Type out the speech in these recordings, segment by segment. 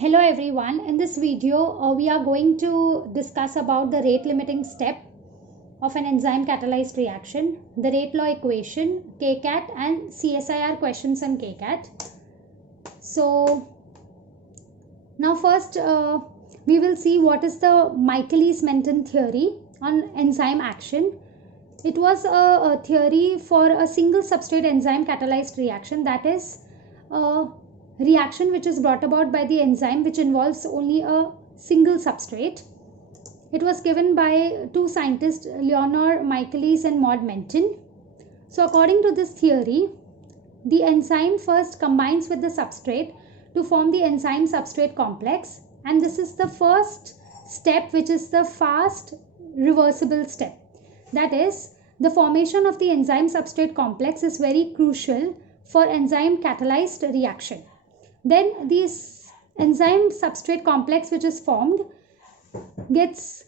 Hello everyone, in this video we are going to discuss about the rate limiting step of an enzyme catalyzed reaction, the rate law equation, KCAT and CSIR questions on KCAT. So now first we will see what is the Michaelis-Menten theory on enzyme action. It was a theory for a single substrate enzyme catalyzed reaction, that is a reaction which is brought about by the enzyme which involves only a single substrate. It was given by two scientists, Leonard Michaelis and Maud Menten. So according to this theory, the enzyme first combines with the substrate to form the enzyme substrate complex, and this is the first step, which is the fast reversible step. That is, the formation of the enzyme substrate complex is very crucial for enzyme catalyzed reaction. Then this enzyme substrate complex which is formed gets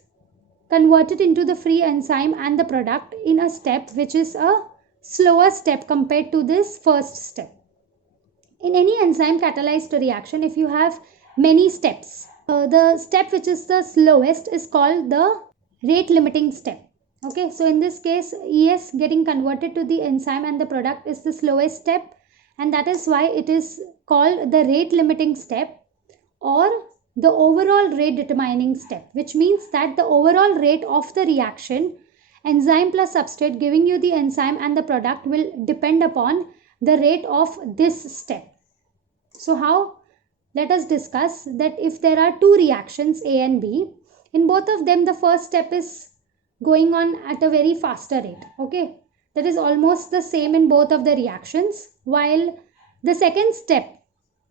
converted into the free enzyme and the product in a step which is a slower step compared to this first step. In any enzyme catalyzed reaction, if you have many steps, the step which is the slowest is called the rate limiting step. Okay, so in this case, ES getting converted to the enzyme and the product is the slowest step, and that is why it is called the rate limiting step or the overall rate determining step, which means that the overall rate of the reaction, enzyme plus substrate giving you the enzyme and the product, will depend upon the rate of this step. So how? Let us discuss that if there are two reactions A and B, in both of them the first step is going on at a very faster rate. Okay, that is almost the same in both of the reactions, while the second step,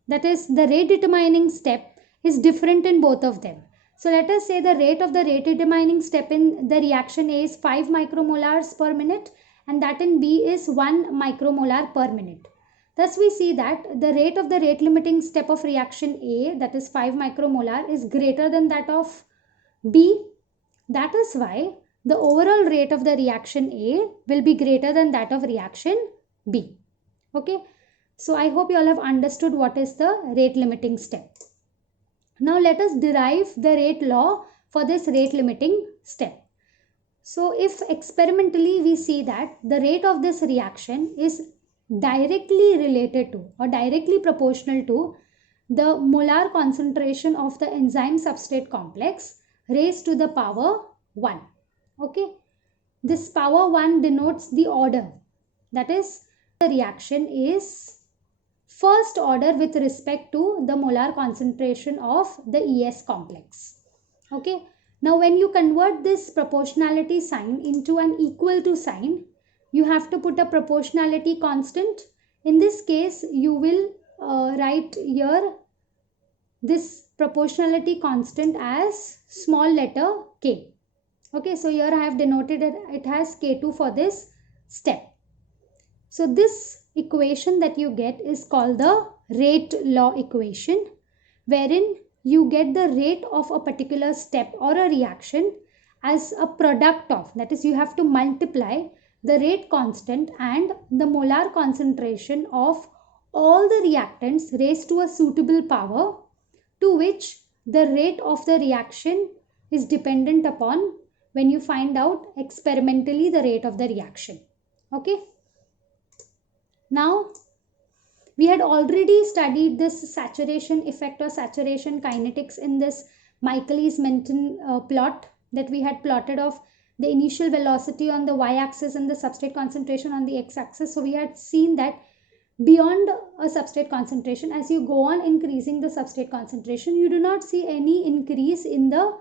that is the rate determining step, is different in both of them. So let us say the rate of the rate determining step in the reaction A is 5 micromolars per minute and that in B is 1 micromolar per minute. Thus we see that the rate of the rate limiting step of reaction A, that is 5 micromolar, is greater than that of B. That is why the overall rate of the reaction A will be greater than that of reaction B. Okay, so I hope you all have understood what is the rate limiting step. Now let us derive the rate law for this rate limiting step. So if experimentally we see that the rate of this reaction is directly related to or directly proportional to the molar concentration of the enzyme substrate complex raised to the power 1. Okay, this power 1 denotes the order, that is the reaction is first order with respect to the molar concentration of the ES complex. Okay, now when you convert this proportionality sign into an equal to sign, you have to put a proportionality constant. In this case, you will write here this proportionality constant as small letter k. Okay, so here I have denoted it has K2 for this step. So this equation that you get is called the rate law equation, wherein you get the rate of a particular step or a reaction as a product of, that is, you have to multiply the rate constant and the molar concentration of all the reactants raised to a suitable power, to which the rate of the reaction is dependent upon when you find out experimentally the rate of the reaction. Okay, now we had already studied this saturation effect or saturation kinetics in this Michaelis-Menten plot that we had plotted of the initial velocity on the y-axis and the substrate concentration on the x-axis. So we had seen that beyond a substrate concentration, as you go on increasing the substrate concentration, you do not see any increase in the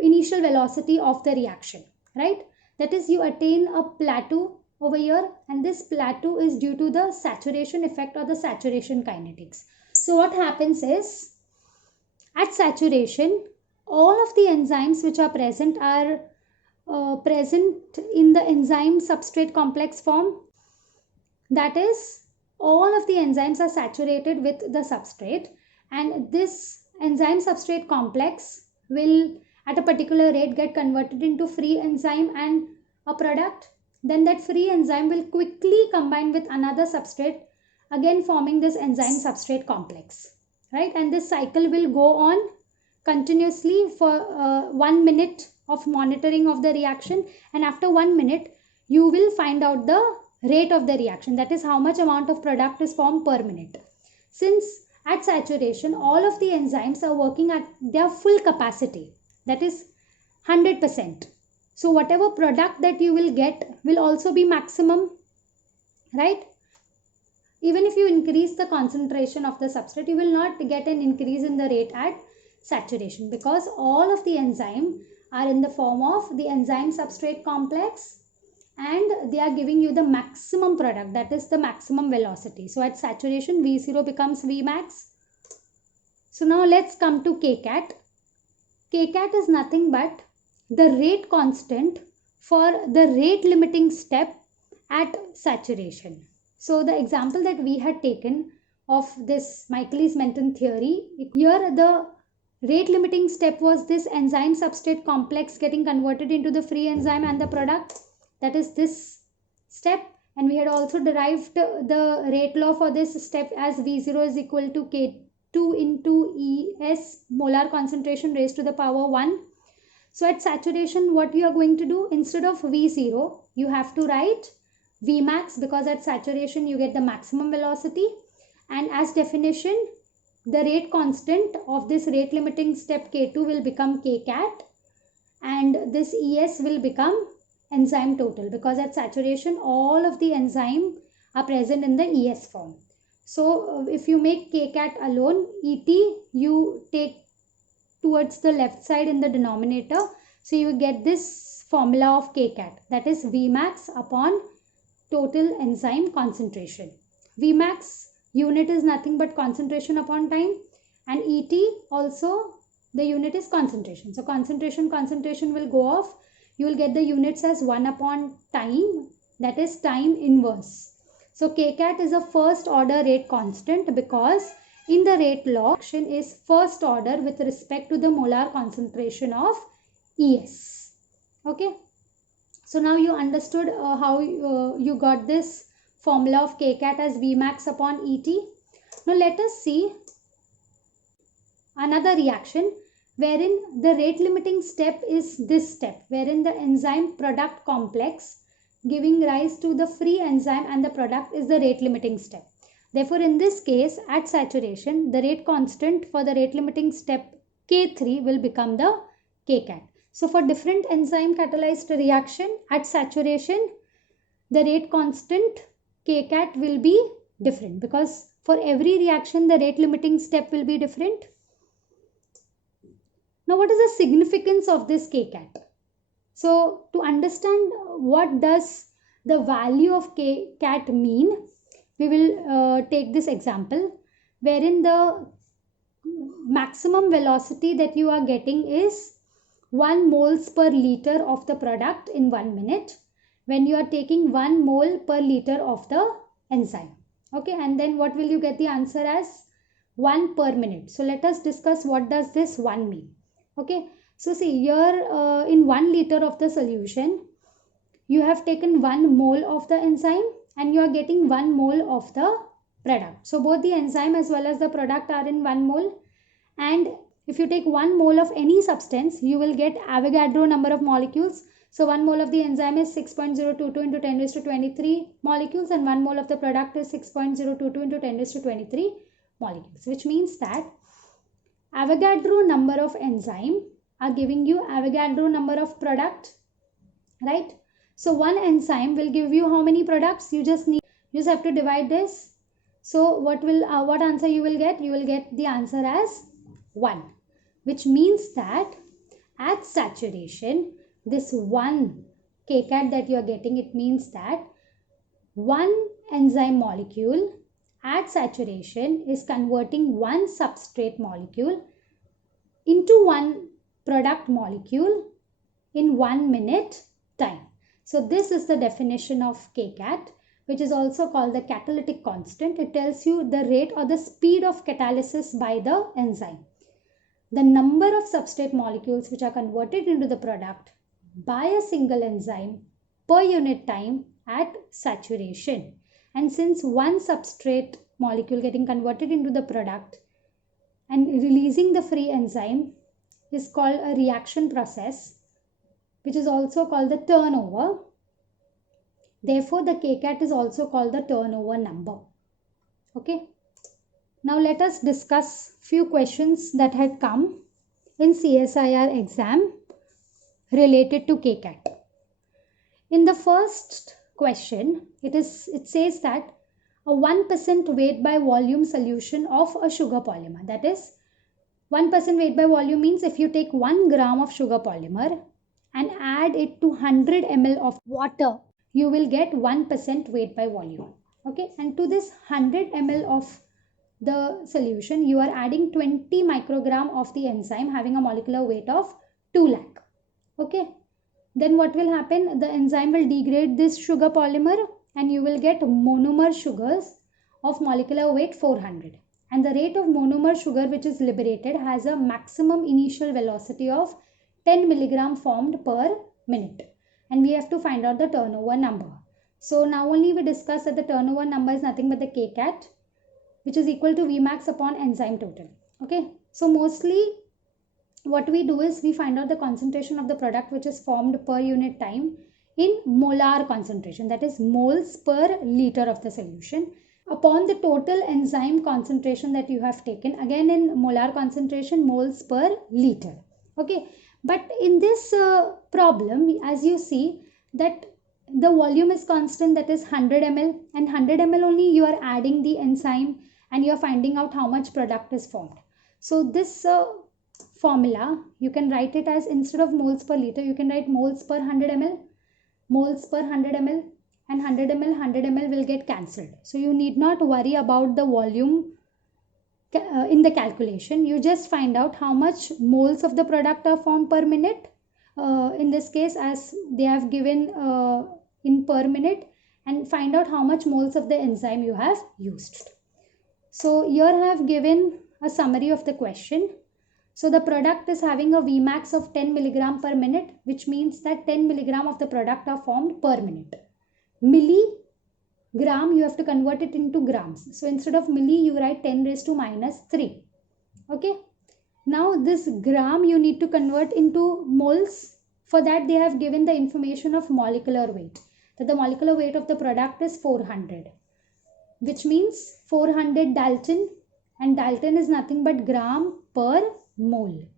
initial velocity of the reaction, right? That is, you attain a plateau over here, and this plateau is due to the saturation effect or the saturation kinetics. So what happens is, at saturation, all of the enzymes which are present are present in the enzyme substrate complex form. That is, all of the enzymes are saturated with the substrate, and this enzyme substrate complex will at a particular rate get converted into free enzyme and a product. Then that free enzyme will quickly combine with another substrate, again forming this enzyme substrate complex. right? And this cycle will go on continuously for 1 minute of monitoring of the reaction, and after 1 minute you will find out the rate of the reaction, that is how much amount of product is formed per minute. Since at saturation all of the enzymes are working at their full capacity, that is 100%, so whatever product that you will get will also be maximum, right? Even if you increase the concentration of the substrate, you will not get an increase in the rate at saturation, because all of the enzyme are in the form of the enzyme substrate complex, and they are giving you the maximum product, that is the maximum velocity. So at saturation V0 becomes Vmax. So now let's come to Kcat. Kcat is nothing but the rate constant for the rate limiting step at saturation. So the example that we had taken of this Michaelis-Menten theory, here the rate limiting step was this enzyme substrate complex getting converted into the free enzyme and the product, that is this step. And we had also derived the rate law for this step as V0 is equal to K2 into ES molar concentration raised to the power 1. So at saturation what you are going to do, instead of V0 you have to write Vmax, because at saturation you get the maximum velocity, and as definition the rate constant of this rate limiting step K2 will become Kcat, and this ES will become enzyme total, because at saturation all of the enzyme are present in the ES form. So if you make Kcat alone, ET you take towards the left side in the denominator, so you get this formula of Kcat, that is Vmax upon total enzyme concentration. Vmax unit is nothing but concentration upon time, and ET also the unit is concentration. So concentration will go off. You will get the units as 1 upon time, that is time inverse. So Kcat is a first order rate constant, because in the rate law action is first order with respect to the molar concentration of ES. Okay. So now you understood how you got this formula of Kcat as Vmax upon ET. Now let us see another reaction wherein the rate limiting step is this step, wherein the enzyme product complex giving rise to the free enzyme and the product is the rate limiting step. Therefore in this case at saturation the rate constant for the rate limiting step K3 will become the Kcat. So for different enzyme catalyzed reaction at saturation, the rate constant Kcat will be different, because for every reaction the rate limiting step will be different. Now what is the significance of this Kcat? So to understand what does the value of Kcat mean, we will take this example wherein the maximum velocity that you are getting is 1 moles per liter of the product in 1 minute when you are taking 1 mole per liter of the enzyme. Okay, and then what will you get the answer as? 1 per minute. So let us discuss what does this 1 mean. Okay, so see here in 1 liter of the solution you have taken 1 mole of the enzyme and you are getting 1 mole of the product. So both the enzyme as well as the product are in 1 mole, and if you take 1 mole of any substance, you will get Avogadro number of molecules. So 1 mole of the enzyme is 6.022 into 10 raised to 23 molecules, and 1 mole of the product is 6.022 into 10 raised to 23 molecules, which means that Avogadro number of enzyme are giving you Avogadro number of product, right? So one enzyme will give you how many products? You just have to divide this. So what answer you will get? You will get the answer as 1, which means that at saturation this 1 Kcat that you are getting, it means that 1 enzyme molecule at saturation is converting 1 substrate molecule into 1 product molecule in 1 minute time. So this is the definition of Kcat, which is also called the catalytic constant. It tells you the rate or the speed of catalysis by the enzyme. The number of substrate molecules which are converted into the product by a single enzyme per unit time at saturation. And since 1 substrate molecule getting converted into the product and releasing the free enzyme is called a reaction process, which is also called the turnover. Therefore, the kcat is also called the turnover number. Okay. Now let us discuss few questions that had come in CSIR exam related to kcat. In the first question, it says that a 1% weight by volume solution of a sugar polymer. That is, 1% weight by volume means if you take 1 gram of sugar polymer and add it to 100 ml of water, you will get 1% weight by volume. Okay, and to this 100 ml of the solution, you are adding 20 microgram of the enzyme having a molecular weight of 2 lakh. Okay, then what will happen? The enzyme will degrade this sugar polymer and you will get monomer sugars of molecular weight 400. And the rate of monomer sugar which is liberated has a maximum initial velocity of 10 milligram formed per minute. And we have to find out the turnover number. So now only we discuss that the turnover number is nothing but the kcat, which is equal to Vmax upon enzyme total. Okay, so mostly what we do is we find out the concentration of the product which is formed per unit time in molar concentration, that is moles per liter of the solution, upon the total enzyme concentration that you have taken, again in molar concentration, moles per liter. Okay, but in this problem, as you see that the volume is constant, that is 100 ml, and 100 ml only you are adding the enzyme and you are finding out how much product is formed. So this formula, you can write it as, instead of moles per liter, you can write moles per 100 ml, moles per 100 ml, and 100 ml will get cancelled. So you need not worry about the volume in the calculation. You just find out how much moles of the product are formed per minute. In this case, as they have given in per minute, and find out how much moles of the enzyme you have used. So here I have given a summary of the question. So the product is having a Vmax of 10 milligram per minute, which means that 10 milligram of the product are formed per minute. Milligram, you have to convert it into grams. So instead of milli, you write 10 raised to minus 3. Okay. Now this gram you need to convert into moles. For that they have given the information of molecular weight. That the molecular weight of the product is 400. Which means 400 Dalton, and Dalton is nothing but gram per mole.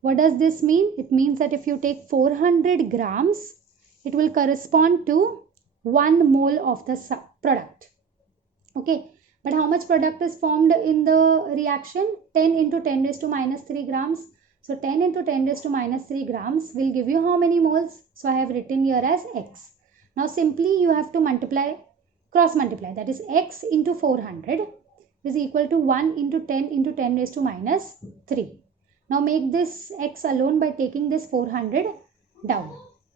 What does this mean? It means that if you take 400 grams, it will correspond to 1 mole of the product. Okay, but how much product is formed in the reaction? 10 into 10 raised to minus 3 grams. So 10 into 10 raised to minus 3 grams will give you how many moles? So I have written here as x. Now simply you have to multiply, cross multiply, that is x into 400 is equal to 1 into 10 raised to minus 3. Now make this x alone by taking this 400 down.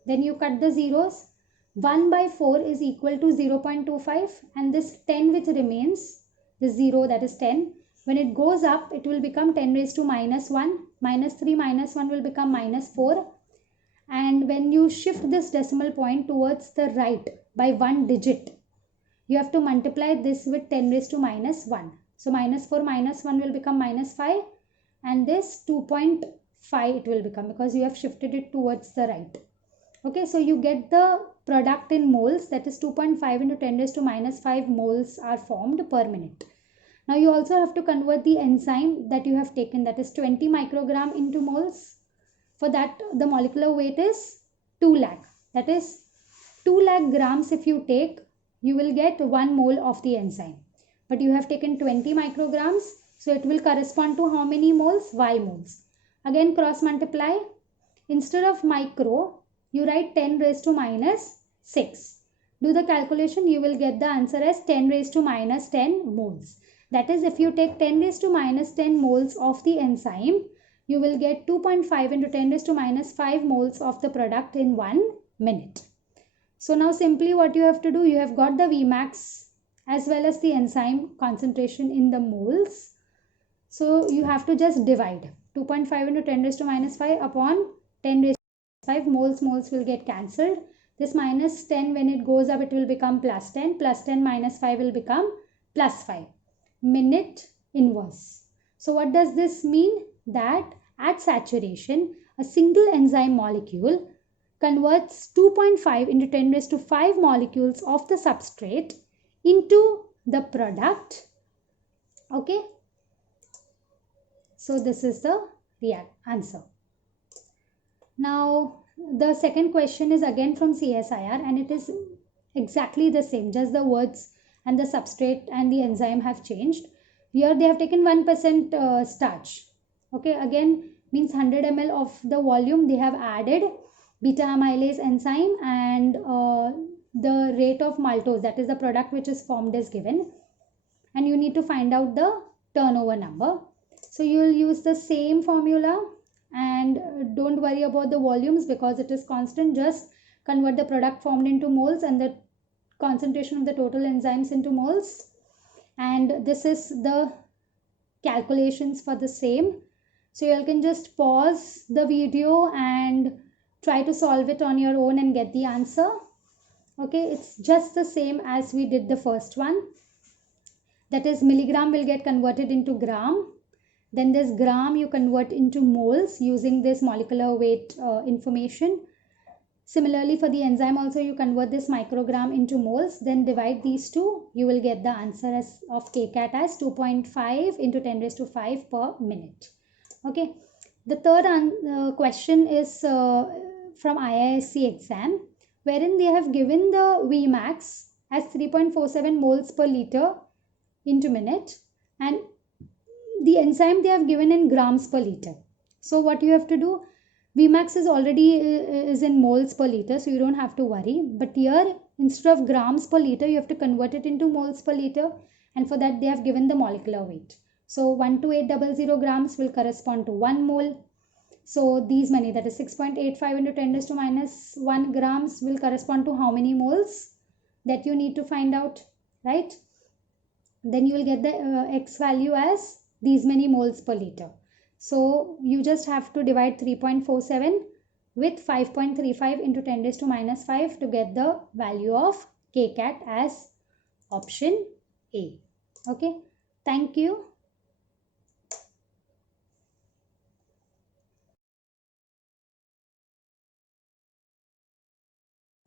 Then you cut the zeros. 1 by 4 is equal to 0.25, and this 10 which remains, the 0, that is 10, when it goes up it will become 10 raised to minus 1, minus 3 minus 1 will become minus 4, and when you shift this decimal point towards the right by 1 digit, you have to multiply this with 10 raised to minus 1. So minus 4 minus 1 will become minus 5, and this 2.5 it will become, because you have shifted it towards the right. Okay, so you get the product in moles, that is 2.5 into 10 raised to minus 5 moles are formed per minute. Now you also have to convert the enzyme that you have taken, that is 20 microgram into moles. For that the molecular weight is 2 lakh. That is 2 lakh grams if you take, you will get 1 mole of the enzyme. But you have taken 20 micrograms, so it will correspond to how many moles? Y moles. Again cross multiply. Instead of micro, you write 10 raised to minus 6. Do the calculation, you will get the answer as 10 raised to minus 10 moles. That is, if you take 10 raised to minus 10 moles of the enzyme, you will get 2.5 into 10 raised to minus 5 moles of the product in 1 minute. So now simply what you have to do, you have got the Vmax as well as the enzyme concentration in the moles. So you have to just divide 2.5 into 10 raised to minus 5 upon 10 raised to 5. Moles will get cancelled. This minus 10, when it goes up, it will become plus 10. Plus 10 minus 5 will become plus 5. Minute inverse. So what does this mean? That at saturation, a single enzyme molecule converts 2.5 into 10 raised to 5 molecules of the substrate into the product. Okay. So this is the answer. Now the second question is again from CSIR, and it is exactly the same, just the words and the substrate and the enzyme have changed. Here they have taken 1% starch. Okay, again means 100 ml of the volume they have added beta amylase enzyme, and the rate of maltose, that is the product which is formed, is given, and you need to find out the turnover number. So you will use the same formula, and don't worry about the volumes because it is constant. Just convert the product formed into moles and the concentration of the total enzymes into moles, and this is the calculations for the same. So you can just pause the video and try to solve it on your own and get the answer. Okay, it's just the same as we did the first one. That is, milligram will get converted into gram. Then this gram you convert into moles using this molecular weight information. Similarly, for the enzyme also you convert this microgram into moles, then divide these two. You will get the answer of kcat as 2.5 into 10 raised to 5 per minute. Okay. The third question is from IISc exam, wherein they have given the Vmax as 3.47 moles per liter into minute, and the enzyme they have given in grams per liter. So what you have to do, Vmax is already is in moles per liter, so you don't have to worry. But here, instead of grams per liter, you have to convert it into moles per liter, and for that they have given the molecular weight. So 12800 grams will correspond to 1 mole. So these many, that is 6.85 into 10 raised to minus 1 grams, will correspond to how many moles? That you need to find out, right? Then you will get the X value as these many moles per liter. So you just have to divide 3.47 with 5.35 into 10 raised to minus 5 to get the value of kcat as option A. Okay. Thank you.